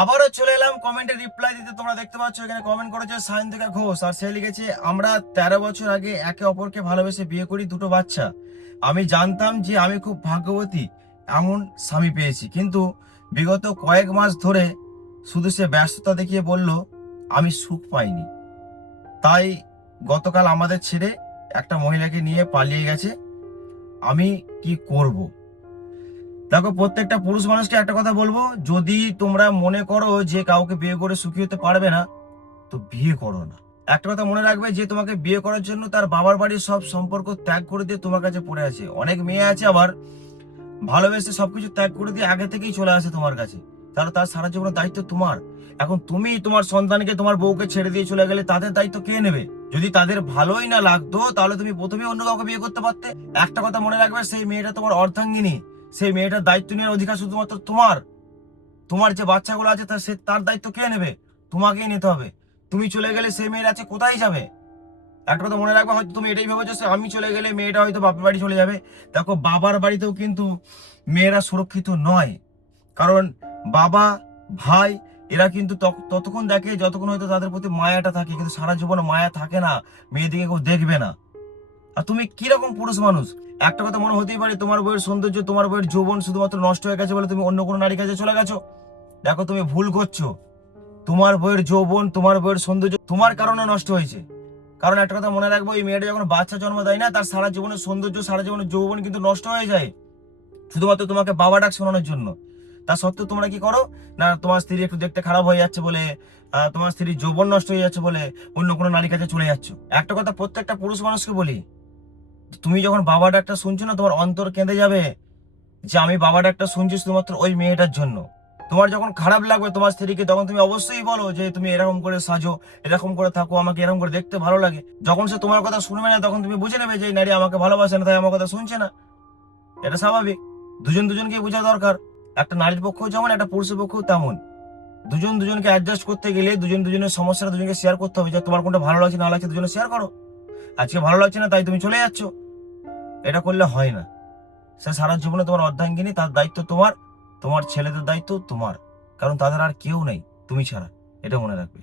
আবারও চলে এলাম কমেন্টে রিপ্লাই দিতে। তোমরা দেখতে পাচ্ছ এখানে কমেন্ট করেছে সায়ন্তিকা ঘোষ, আর সে লিখেছে আমরা 13 বছর আগে একে অপরকে ভালোবেসে বিয়ে করি, দুটো বাচ্চা। আমি জানতাম যে আমি খুব ভাগ্যবতী, এমন স্বামী পেয়েছি, কিন্তু বিগত কয়েক মাস ধরে শুধু সে ব্যস্ততা দেখিয়ে বলল আমি সুখ পাইনি। তাই গতকাল আমাদের ছেড়ে একটা মহিলাকে নিয়ে পালিয়ে গেছে। আমি কি করব? দেখো, প্রত্যেকটা পুরুষ মানুষকে একটা কথা বলবো, যদি তোমরা মনে করো যে কাউকে বিয়ে করে সুখী হতে পারবে না, তো বিয়ে করো না। একটা কথা মনে রাখবে, যে তোমাকে বিয়ে করার জন্য তার বাবার বাড়ির সব সম্পর্ক ত্যাগ করে দিয়ে তোমার কাছে পড়ে আছে। অনেক মেয়ে আছে আবার ভালোবেসে সবকিছু ত্যাগ করে দিয়ে আগে থেকেই চলে আসে তোমার কাছে, তার সারা জীবনের দায়িত্ব তোমার। এখন তুমি তোমার সন্তানকে, তোমার বউকে ছেড়ে দিয়ে চলে গেলে তাদের দায়িত্ব কে নেবে? যদি তাদের ভালোই না লাগতো তাহলে তুমি প্রথমে অন্য কাউকে বিয়ে করতে পারতে। একটা কথা মনে রাখবে, সেই মেয়েটা তোমার অর্ধাঙ্গিনী, সেই মেয়েটার দায়িত্ব নেওয়ার অধিকার শুধুমাত্র তোমার। তোমার যে বাচ্চাগুলো আছে তার দায়িত্ব কে নেবে? তোমাকেই নিতে হবে। তুমি চলে গেলে সেই মেয়ের আছে কোথায় যাবে? একটা কথা মনে রাখবে, হয়তো তুমি এটাই ভেবেছো যে আমি চলে গেলে মেয়েটা হয়তো বাপের বাড়ি চলে যাবে। দেখো, বাবার বাড়িতেও কিন্তু মেয়েরা সুরক্ষিত নয়। কারণ বাবা, ভাই, এরা কিন্তু ততক্ষণ দেখে যতক্ষণ হয়তো তাদের প্রতি মায়াটা থাকে, কিন্তু সারা জীবনে মায়া থাকে না, মেয়েদিকে কেউ দেখবে না। আর তুমি কিরকম পুরুষ মানুষ? একটা কথা মনে হতেই পারে তোমার বইয়ের সৌন্দর্য, তোমার বইয়ের যৌবন শুধুমাত্র নষ্ট হয়ে গেছে বলে তুমি অন্য কোনো নারীর কাছে চলে গেছো। দেখো, তুমি ভুল করছো। তোমার বইয়ের যৌবন, তোমার বইয়ের সৌন্দর্য তোমার কারণে নষ্ট হয়েছে। কারণ একটা কথা মনে রাখবো, এই মেয়েটা যখন বাচ্চা জন্ম দেয় না, তার সারা জীবনের সৌন্দর্য, সারা জীবনের যৌবন কিন্তু নষ্ট হয়ে যায় শুধুমাত্র তোমাকে বাবা ডাক শোনানোর জন্য। তা সত্ত্বেও তোমরা কি করো না, তোমার স্ত্রী একটু দেখতে খারাপ হয়ে যাচ্ছে বলে, তোমার স্ত্রীর যৌবন নষ্ট হয়ে যাচ্ছে বলে অন্য কোনো নারীর কাছে চলে যাচ্ছ। একটা কথা প্রত্যেকটা পুরুষ মানুষকে বলি, তুমি যখন বাবা ডাকটা শুনছো না, তোমার অন্তর কেঁদে যাবে যে আমি বাবা ডাকটা শুনছি শুধুমাত্র ওই মেয়েটার জন্য। তোমার যখন খারাপ লাগবে তোমার স্ত্রীকে, তখন তুমি অবশ্যই বলো যে তুমি এরকম করে সাজো, এরকম করে থাকো, আমাকে এরকম করে দেখতে ভালো লাগে। যখন সে তোমার কথা শুনবে না, তখন তুমি বুঝে নেবে যে এই নারী আমাকে ভালোবাসে না, তাই আমার কথা শুনছে না। এটা স্বাভাবিক। দুজন দুজনকে বোঝা দরকার। একটা নারীর পক্ষও যেমন, একটা পুরুষের পক্ষও তেমন। দুজন দুজনকে অ্যাডজাস্ট করতে গেলে দুজন দুজনের সমস্যাটা দুজনকে শেয়ার করতে হবে। যে তোমার কোনটা ভালো লাগছে না লাগছে দুজনে শেয়ার করো। আজকে ভালো লাগছে না তাই তুমি চলে যাচ্ছ, এটা করলে হয় না। সে সারা জীবনে তোমার অর্ধাঙ্গিনী, তার দায়িত্ব তোমার, তোমার ছেলেদের দায়িত্ব তোমার। কারণ তাদের আর কেউ নেই তুমি ছাড়া, এটা মনে রাখবে।